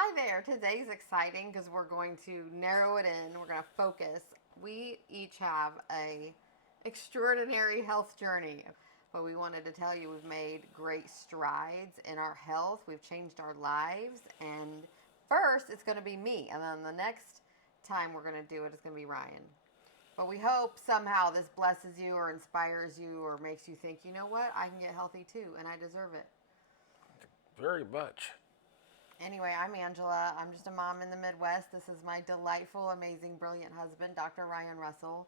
Hi there. Today's exciting because we're going to narrow it in. We're going to focus. We each have a extraordinary health journey. But we wanted to tell you we've made great strides in our health. We've changed our lives. And first, it's going to be me. And then the next time we're going to do it is going to be Ryan. But we hope somehow this blesses you or inspires you or makes you think, you know what? I can get healthy too, and I deserve it. Very much. Anyway, I'm Angela. I'm just a mom in the Midwest. This is my delightful, amazing, brilliant husband, Dr. Ryan Russell.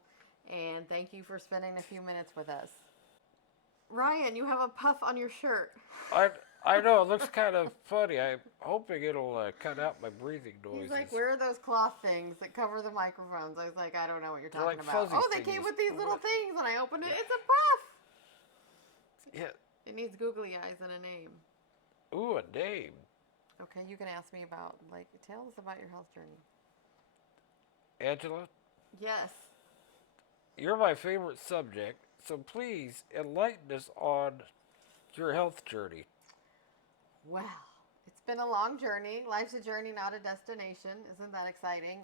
And thank you for spending a few minutes with us. Ryan, you have a puff on your shirt. I I know it looks kind of funny. I'm hoping it'll cut out my breathing He's like, noises. where are those cloth things that cover the microphones? I was like, I don't know what you're They're talking like about. fuzzy Oh, they came thingies. with these little What? things, and I opened it. It's a puff. Yeah. It needs googly eyes and a name. Ooh, a name. Okay, you can ask me about, tell us about your health journey. Angela, Yes. you're my favorite subject, so please enlighten us on your health journey. Well, it's been a long journey. Life's a journey, not a destination. Isn't that exciting?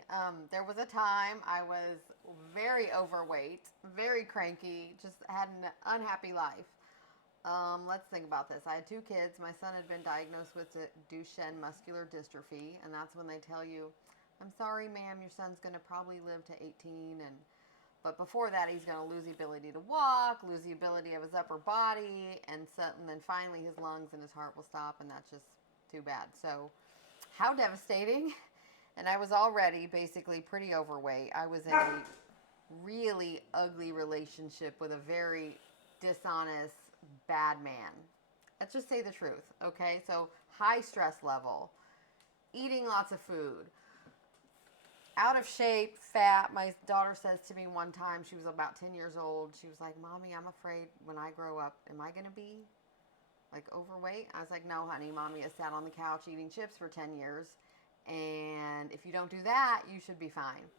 There was a time I was very overweight, very cranky, just had an unhappy life. Let's think about this. I had two kids. My son had been diagnosed with Duchenne muscular dystrophy, and that's when they tell you, "I'm sorry, ma'am, your son's going to probably live to 18." But before that, he's going to lose the ability to walk, lose the ability of his upper body, and then finally his lungs and his heart will stop, and that's just too bad. So, how devastating! And I was already basically pretty overweight. I was in a really ugly relationship with a very dishonest, bad man. Let's just say the truth, okay? So, high stress level, eating lots of food, out of shape, fat. My daughter says to me one time, she was about 10 years old, she was like, Mommy, I'm afraid when I grow up, am I going to be like overweight? I was like, no, honey, Mommy has sat on the couch eating chips for 10 years. And if you don't do that, you should be fine.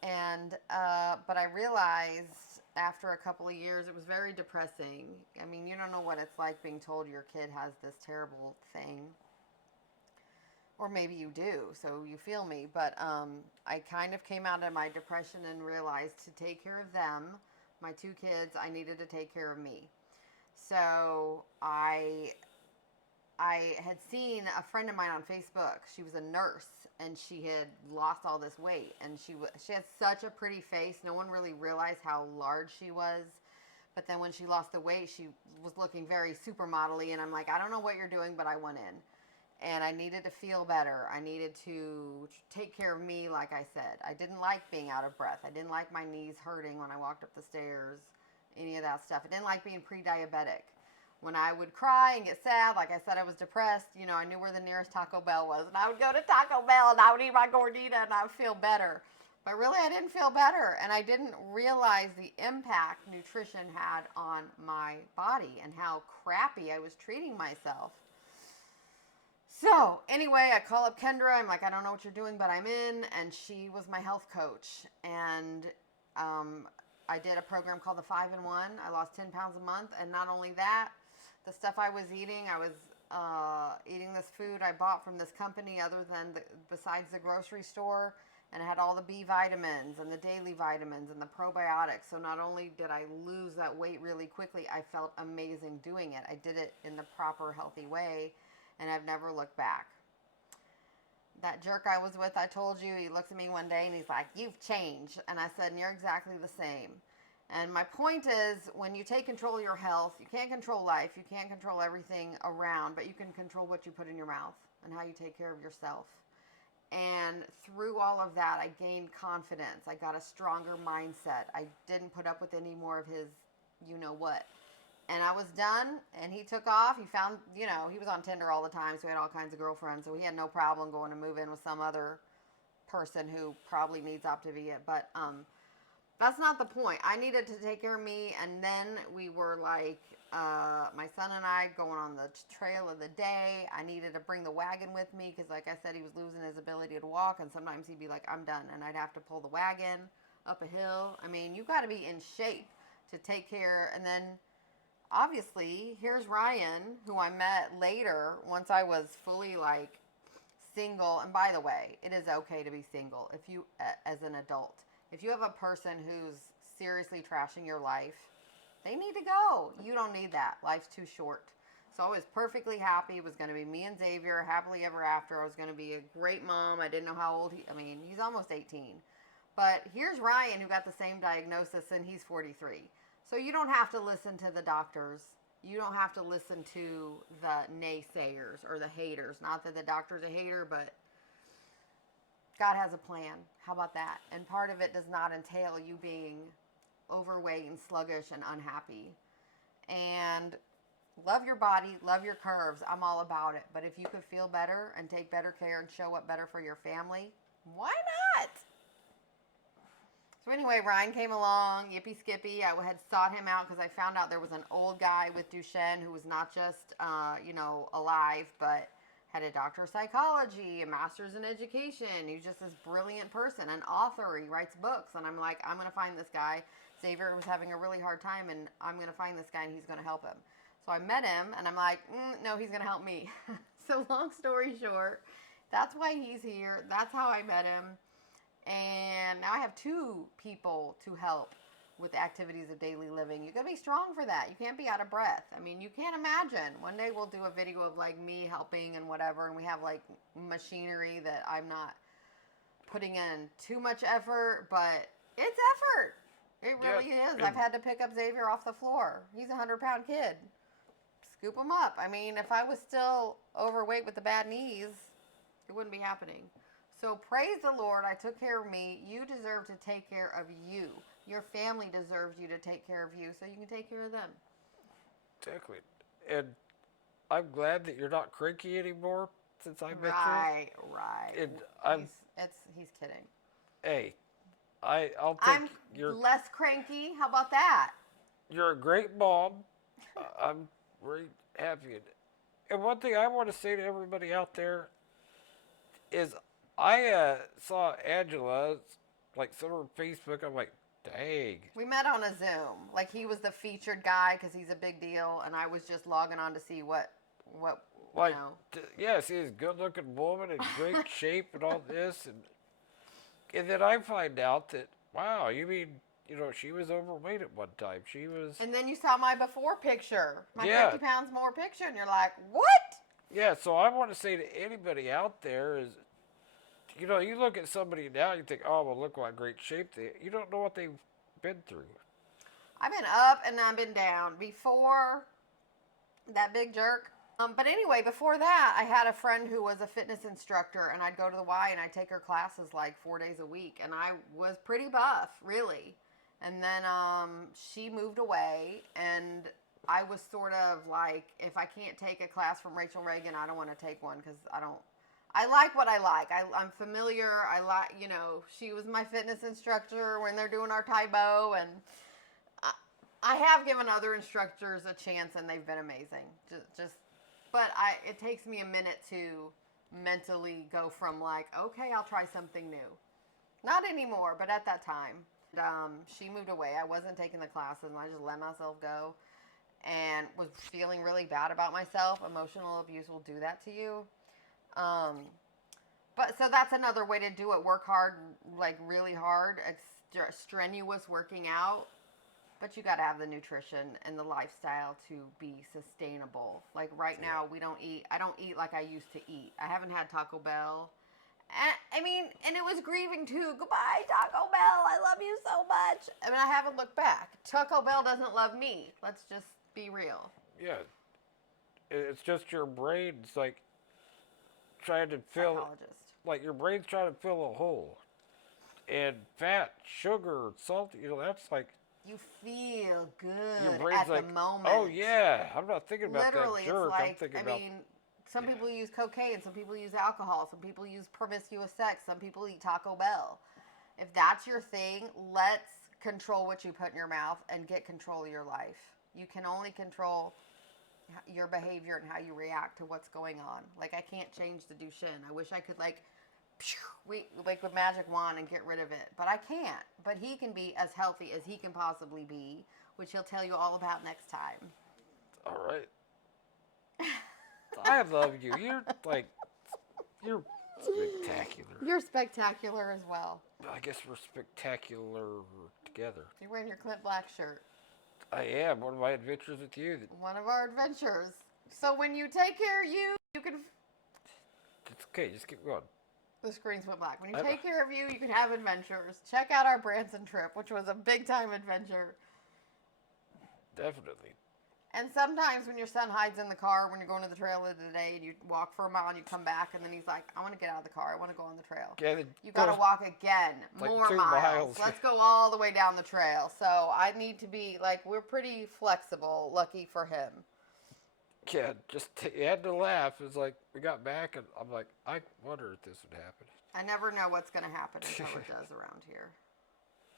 But I realized after a couple of years, it was very depressing. I mean, you don't know what it's like being told your kid has this terrible thing, or maybe you do, so you feel me. But I kind of came out of my depression and realized to take care of them, my two kids, I needed to take care of me. So I had seen a friend of mine on Facebook. She was a nurse and she had lost all this weight, and she had such a pretty face. No one really realized how large she was. But then when she lost the weight, she was looking very supermodel-y, and I'm like, I don't know what you're doing, but I went in. And I needed to feel better. I needed to take care of me, like I said. I didn't like being out of breath. I didn't like my knees hurting when I walked up the stairs, any of that stuff. I didn't like being pre-diabetic. When I would cry and get sad, like I said, I was depressed, I knew where the nearest Taco Bell was. And I would go to Taco Bell and I would eat my gordita and I would feel better. But really, I didn't feel better. And I didn't realize the impact nutrition had on my body and how crappy I was treating myself. So, anyway, I call up Kendra. I'm like, I don't know what you're doing, but I'm in. And she was my health coach. And I did a program called the 5-in-1. I lost 10 pounds a month. And not only that, the stuff I was eating, I was eating this food I bought from this company besides the grocery store. And it had all the B vitamins and the daily vitamins and the probiotics. So not only did I lose that weight really quickly, I felt amazing doing it. I did it in the proper, healthy way, and I've never looked back. That jerk I was with, I told you, he looks at me one day and he's like, "You've changed." And I said, "And you're exactly the same." And my point is, when you take control of your health, you can't control life, you can't control everything around, but you can control what you put in your mouth and how you take care of yourself. And through all of that, I gained confidence. I got a stronger mindset. I didn't put up with any more of his you know what. And I was done, and he took off. He found, he was on Tinder all the time, so he had all kinds of girlfriends. So he had no problem going to move in with some other person who probably needs Optavia. But that's not the point. I needed to take care of me, and then we were like, my son and I going on the trail of the day. I needed to bring the wagon with me because, like I said, he was losing his ability to walk, and sometimes he'd be like, "I'm done," and I'd have to pull the wagon up a hill. I mean, you got to be in shape to take care. And then obviously, here's Ryan, who I met later once I was fully single, and by the way, it is okay to be single if you, as an adult, if you have a person who's seriously trashing your life, they need to go. You don't need that. Life's too short. So I was perfectly happy. It was going to be me and Xavier, happily ever after. I was going to be a great mom. I didn't know how old he's almost 18. But here's Ryan, who got the same diagnosis, and he's 43. So you don't have to listen to the doctors. You don't have to listen to the naysayers or the haters. Not that the doctor's a hater, but God has a plan. How about that? And part of it does not entail you being overweight and sluggish and unhappy. And love your body, love your curves. I'm all about it. But if you could feel better and take better care and show up better for your family, why not? So anyway, Ryan came along, yippee skippy. I had sought him out because I found out there was an old guy with Duchenne who was not just, alive, but had a doctor of psychology, a master's in education. He was just this brilliant person, an author. He writes books. And I'm like, I'm going to find this guy. Xavier was having a really hard time, and I'm going to find this guy, and he's going to help him. So I met him, and I'm like, no, he's going to help me. So long story short, that's why he's here. That's how I met him. And now I have 2 people to help with the activities of daily living. You got to be strong for that. You can't be out of breath. I mean, you can't imagine. One day we'll do a video of like me helping and whatever, and we have like machinery that I'm not putting in too much effort, but it's effort. It really is. I've had to pick up Xavier off the floor. He's a 100-pound kid. Scoop him up. I mean, if I was still overweight with the bad knees, it wouldn't be happening. So praise the Lord, I took care of me. You deserve to take care of you. Your family deserves you to take care of you so you can take care of them. Exactly. And I'm glad that you're not cranky anymore since I met you. Right. And he's kidding. Hey, I'll take I'm less cranky. How about that? You're a great mom. I'm very happy. And one thing I want to say to everybody out there is I saw Angela, like, some of her Facebook. I'm like, dang. We met on a Zoom. Like, he was the featured guy because he's a big deal, and I was just logging on to see what like, yeah, see this good-looking woman in great shape and all this, and then I find out that, wow, you mean, she was overweight at one time. She was. And then you saw my before picture, my 50 pounds more picture, and you're like, what? Yeah, so I want to say to anybody out there is, you look at somebody now, you think, oh, well, look what great shape you don't know what they've been through. I've been up and I've been down. Before that big jerk. But anyway, before that, I had a friend who was a fitness instructor, and I'd go to the Y and I'd take her classes like 4 days a week, and I was pretty buff, really. And then she moved away, and I was sort of like, if I can't take a class from Rachel Reagan, I don't want to take one because I like what I like. I'm familiar. I like, she was my fitness instructor when they're doing our Taibo, and I have given other instructors a chance, and they've been amazing. But it takes me a minute to mentally go from like, okay, I'll try something new. Not anymore, but at that time. She moved away. I wasn't taking the classes, and I just let myself go and was feeling really bad about myself. Emotional abuse will do that to you. But so that's another way to do it. Work hard, like really hard, strenuous working out. But you got to have the nutrition and the lifestyle to be sustainable. Like right now, I don't eat like I used to eat. I haven't had Taco Bell. And it was grieving too. Goodbye, Taco Bell. I love you so much. I haven't looked back. Taco Bell doesn't love me. Let's just be real. Yeah. It's just your brain. It's like trying to fill. Psychologist. Like your brain's trying to fill a hole. And fat, sugar, salt, that's like. You feel good your brain's at like, the moment. Oh, yeah. I'm not thinking about Literally, that jerk. It's like, I'm thinking about. Some people use cocaine. Some people use alcohol. Some people use promiscuous sex. Some people eat Taco Bell. If that's your thing, let's control what you put in your mouth and get control of your life. You can only control your behavior and how you react to what's going on. Like, I can't change the Duchenne. I wish I could, like with magic wand and get rid of it. But I can't. But he can be as healthy as he can possibly be, which he'll tell you all about next time. All right. I love you. You're spectacular. You're spectacular as well. I guess we're spectacular together. You're wearing your Clint Black shirt. I am. One of my adventures with you. One of our adventures. So when you take care of you, you can... It's okay. Just keep going. The screens went black. When you take care of you, you can have adventures. Check out our Branson trip, which was a big-time adventure. Definitely. And sometimes when your son hides in the car when you're going to the trail of the day and you walk for a mile and you come back and then he's like, I want to get out of the car. I want to go on the trail. Yeah, you got to walk again. like more 2 miles. miles. Let's go all the way down the trail. So I need to be, like, we're pretty flexible, lucky for him. Yeah, you had to laugh. It's like, we got back and I'm like, I wonder if this would happen. I never know what's going to happen until it does around here.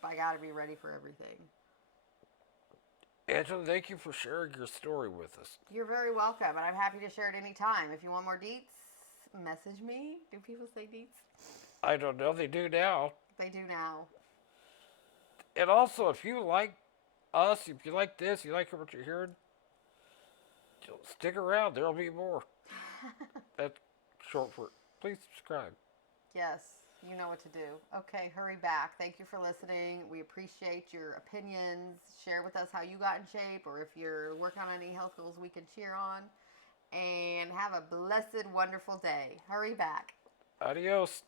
But I got to be ready for everything. Angela, thank you for sharing your story with us. You're very welcome, and I'm happy to share it any time. If you want more deets, message me. Do people say deets? I don't know. They do now. They do now. And also, if you like us, if you like this, you like what you're hearing, stick around. There'll be more. That's short for please subscribe. Yes, you know what to do. Okay, hurry back. Thank you for listening. We appreciate your opinions. Share with us how you got in shape, or if you're working on any health goals we can cheer on. And have a blessed, wonderful day. Hurry back. Adios.